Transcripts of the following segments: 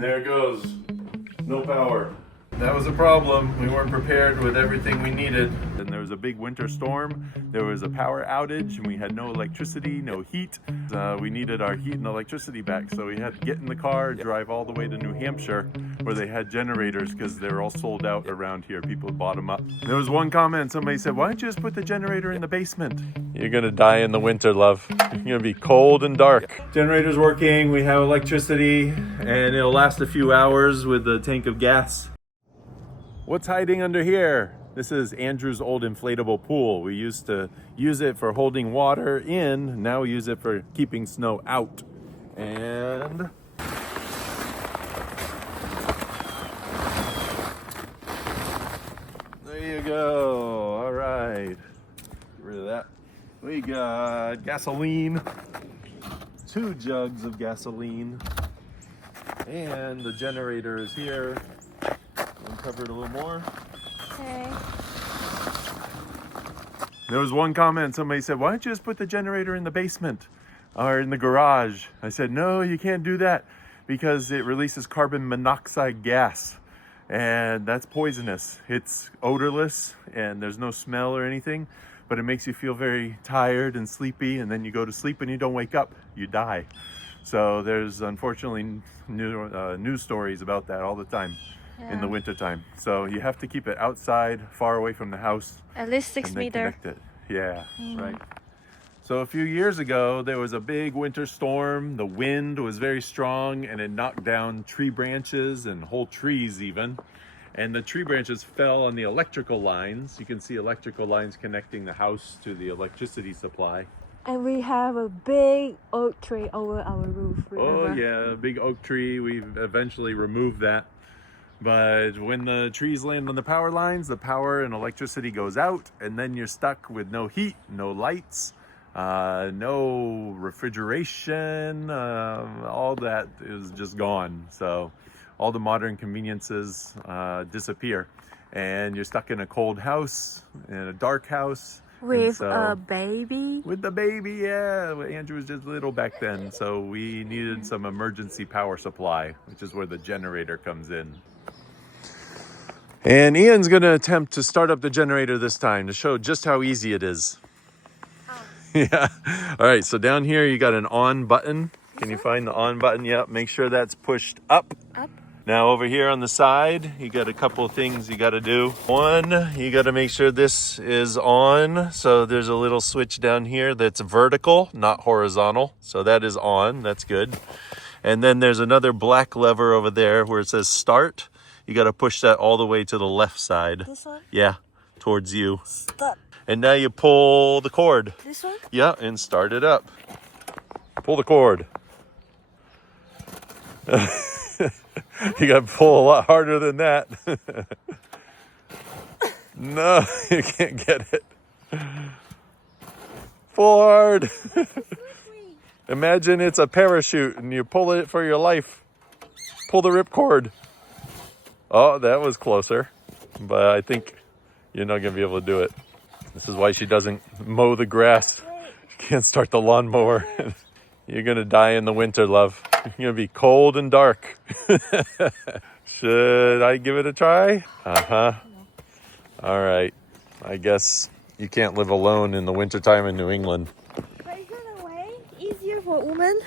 There it goes. No power. That was a problem. We weren't prepared with everything we needed. And there was a big winter storm. There was a power outage and we had no electricity, no heat. We needed our heat and electricity back. So we had to get in the car, drive all the way to New Hampshire where they had generators because they were all sold out around here. People bought them up. There was one comment, somebody said, why don't you just put the generator in the basement? You're gonna die in the winter, love. You're gonna be cold and dark. Generator's working, we have electricity, and it'll last a few hours with the tank of gas. What's hiding under here? This is Andrew's old inflatable pool. We used to use it for holding water in. Now we use it for keeping snow out. And there you go. All right. Get rid of that. We got gasoline. 2 jugs of gasoline. And the generator is here. Uncover it a little more. Okay. There was one comment, somebody said, why don't you just put the generator in the basement or in the garage? I said, no, you can't do that because it releases carbon monoxide gas and that's poisonous. It's odorless and there's no smell or anything, but it makes you feel very tired and sleepy, and then you go to sleep and you don't wake up, you die. So there's unfortunately news stories about that all the time. Yeah. In the winter time. So you have to keep it outside, far away from the house. At least 6 meters. Connect it. Yeah, right. So a few years ago, there was a big winter storm. The wind was very strong and it knocked down tree branches and whole trees even. And the tree branches fell on the electrical lines. You can see electrical lines connecting the house to the electricity supply. And we have a big oak tree over our roof. Remember? Oh yeah, a big oak tree. We've eventually removed that. But when the trees land on the power lines, the power and electricity goes out, and then you're stuck with no heat, no lights, no refrigeration, all that is just gone. So all the modern conveniences disappear, and you're stuck in a cold house, in a dark house. With a baby? With the baby, yeah. Andrew was just little back then, so we needed some emergency power supply, which is where the generator comes in. And Ian's going to attempt to start up the generator this time to show just how easy it is. Oh. Yeah. All right, so down here you got an on button. Can you find the on button? Yep, make sure that's pushed up. Up. Now over here on the side, you got a couple of things you got to do. One, you got to make sure this is on. So there's a little switch down here that's vertical, not horizontal. So that is on, that's good. And then there's another black lever over there where it says start. You got to push that all the way to the left side. This one? Yeah, towards you. Stop. And now you pull the cord. This one? Yeah, and start it up. Pull the cord. You got to pull a lot harder than that. No, you can't get it. Pull hard. Imagine it's a parachute and you pull it for your life. Pull the ripcord. Oh, that was closer, but I think you're not going to be able to do it. This is why she doesn't mow the grass. She can't start the lawnmower. You're going to die in the winter, love. You're going to be cold and dark. Should I give it a try? Uh-huh. All right. I guess you can't live alone in the wintertime in New England. But is it a way easier for women?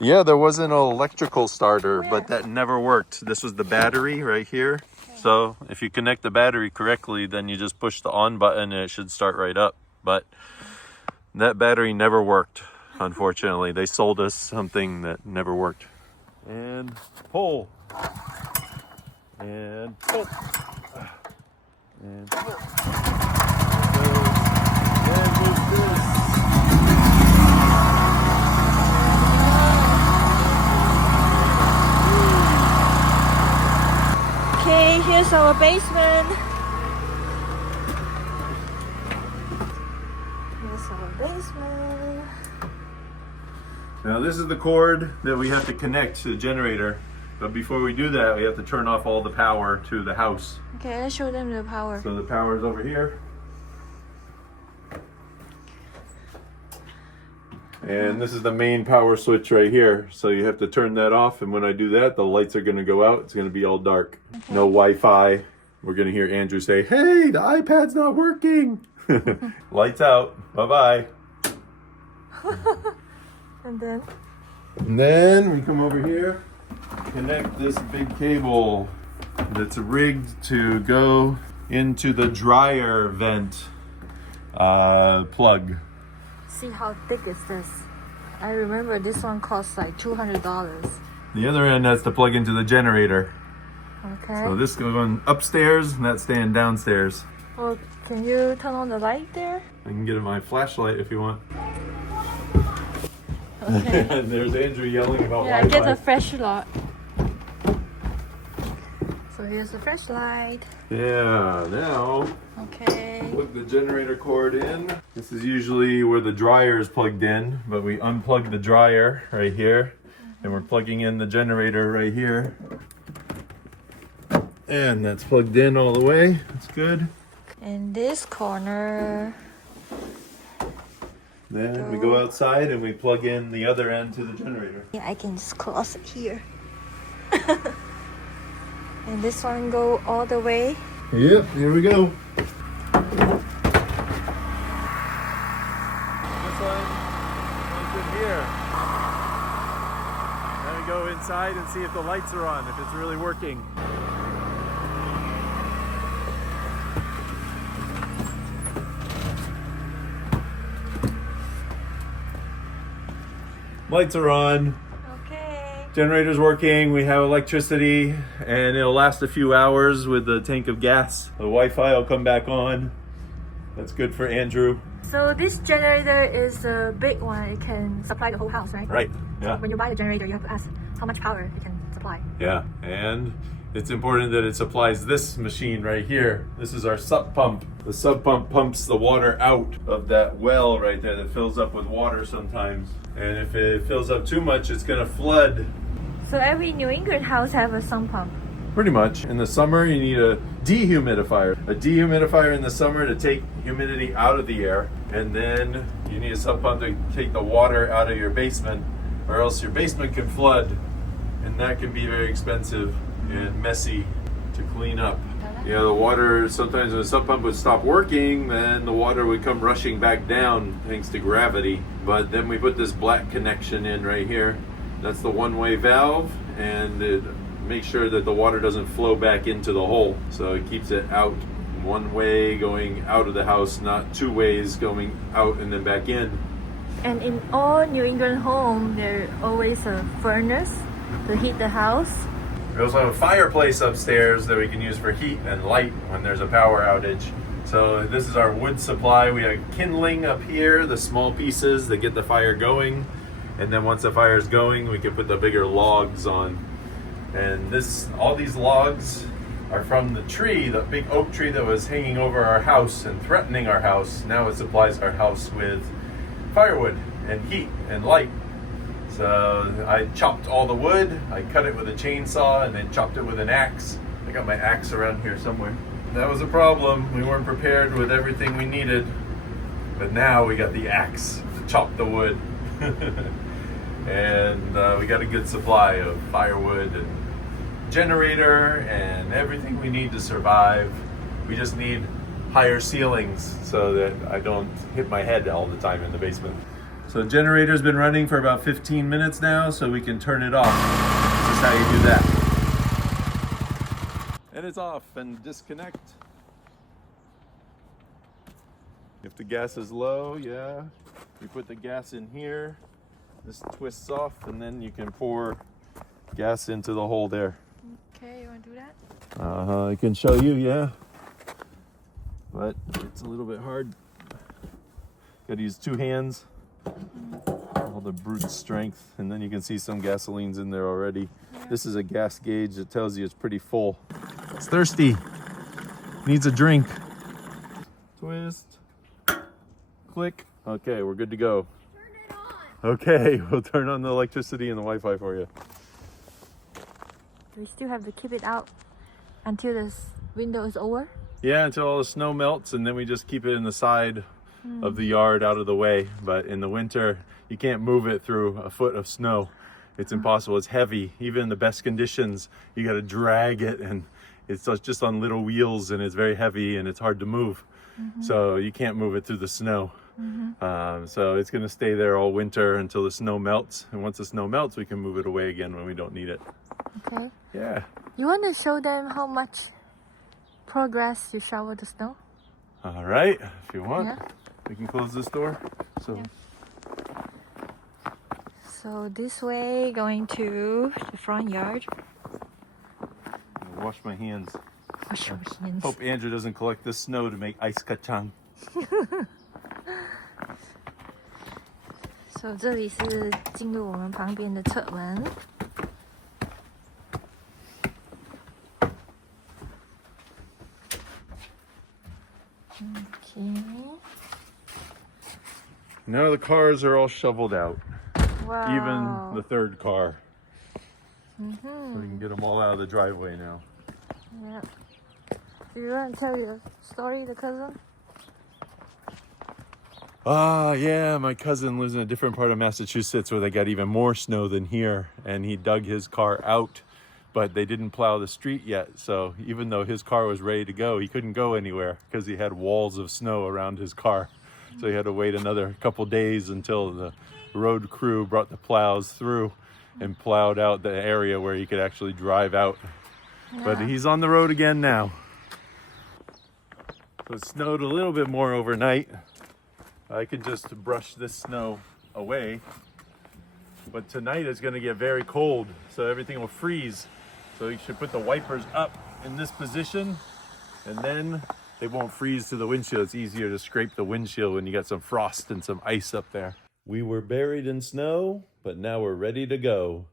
Yeah, there was an electrical starter, but that never worked. This was the battery right here. So if you connect the battery correctly, then you just push the on button and it should start right up. But that battery never worked, unfortunately. They sold us something that never worked. And pull. And pull. And pull. And move this. Okay, here's our basement. Here's our basement. Now this is the cord that we have to connect to the generator. But before we do that, we have to turn off all the power to the house. Okay, let's show them the power. So the power is over here. And this is the main power switch right here. So you have to turn that off, and when I do that, the lights are gonna go out. It's gonna be all dark. Okay. No Wi-Fi. We're gonna hear Andrew say, "Hey, the iPad's not working." Lights out. Bye-bye. And then And then we come over here, connect this big cable that's rigged to go into the dryer vent plug. see how thick is this? I remember this one costs like $200. The other end has to plug into the generator. Okay. So this goes going upstairs and that's staying downstairs. Well, can you turn on the light there? I can get my flashlight if you want. Okay. And there's Andrew yelling about Yeah, Wi-Fi. get a flashlight. So here's the flashlight. Yeah, now Okay. plug the generator cord in. This is usually where the dryer is plugged in, but we unplug the dryer right here, and we're plugging in the generator right here. And that's plugged in all the way. That's good. In this corner. Then we go outside and we plug in the other end to the generator. Yeah, I can just close it here. And this one go all the way. Yep, here we go. This one is in here. Then we go inside and see if the lights are on, if it's really working. Lights are on. Okay. Generator's working, we have electricity, and it'll last a few hours with the tank of gas. The Wi-Fi will come back on. That's good for Andrew. So this generator is a big one. It can supply the whole house, right? Right, yeah. When you buy the generator, you have to ask how much power it can supply. Yeah, and it's important that it supplies this machine right here. This is our sub pump. The sub pump pumps the water out of that well right there that fills up with water sometimes. And if it fills up too much, it's gonna flood. So every New England house have a sump pump. Pretty much. In the summer, you need a dehumidifier. A dehumidifier in the summer to take humidity out of the air. And then you need a sub pump to take the water out of your basement, or else your basement can flood. And that can be very expensive and messy to clean up. Yeah, the water, sometimes when the sub pump would stop working, then the water would come rushing back down thanks to gravity. But then we put this black connection in right here. That's the one-way valve, and it makes sure that the water doesn't flow back into the hole. So it keeps it out one way going out of the house, not two ways going out and then back in. And in all New England home, there's always a furnace to heat the house. We also have a fireplace upstairs that we can use for heat and light when there's a power outage. So this is our wood supply. We have kindling up here, the small pieces that get the fire going. And then once the fire is going, we can put the bigger logs on. And all these logs are from the tree, the big oak tree that was hanging over our house and threatening our house. Now it supplies our house with firewood and heat and light. So I chopped all the wood, I cut it with a chainsaw, and then chopped it with an axe. I got my axe around here somewhere. That was a problem. We weren't prepared with everything we needed, but now we got the axe to chop the wood. And we got a good supply of firewood and generator and everything we need to survive. We just need higher ceilings so that I don't hit my head all the time in the basement. So the generator's been running for about 15 minutes now, so we can turn it off. This is how you do that. And it's off and disconnect. If the gas is low, yeah, you put the gas in here. This twists off, and then you can pour gas into the hole there. Okay, you want to do that? I can show you, yeah. But it's a little bit hard. Gotta use two hands. All the brute strength, and then you can see some gasolines in there already. Yeah. This is a gas gauge that tells you it's pretty full. It's thirsty. Needs a drink. Twist. Click. Okay, we're good to go. Turn it on. Okay, we'll turn on the electricity and the Wi-Fi for you. We still have to keep it out until this window is over. Yeah, until all the snow melts, and then we just keep it in the side of the yard out of the way. But in the winter, You can't move it through a foot of snow. It's impossible. It's heavy. Even in the best conditions, you got to drag it, and it's just on little wheels, and it's very heavy, and it's hard to move. So you can't move it through the snow. So it's going to stay there all winter until the snow melts. And once the snow melts, we can move it away again when we don't need it. Okay. Yeah. You want to show them how much progress you shovel the snow? All right. If you want, Yeah. we can close this door. So. Yeah. So this way, going to the front yard. I'll wash my hands. Wash your hands. Hope Andrew doesn't collect this snow to make ice kacang. So 这里是进入我们旁边的侧门。Okay. Now the cars are all shoveled out. Wow. Even the third car. So we can get them all out of the driveway now. Yeah. Do you want to tell your story, the cousin? Yeah, my cousin lives in a different part of Massachusetts where they got even more snow than here, and he dug his car out, but they didn't plow the street yet. So even though his car was ready to go, he couldn't go anywhere because he had walls of snow around his car. So he had to wait another couple days until the road crew brought the plows through and plowed out the area where he could actually drive out. Yeah. But he's on the road again now. So it snowed a little bit more overnight. I could just brush this snow away. But tonight it's going to get very cold, so everything will freeze. So you should put the wipers up in this position, and then they won't freeze to the windshield. It's easier to scrape the windshield when you got some frost and some ice up there. We were buried in snow, but now we're ready to go.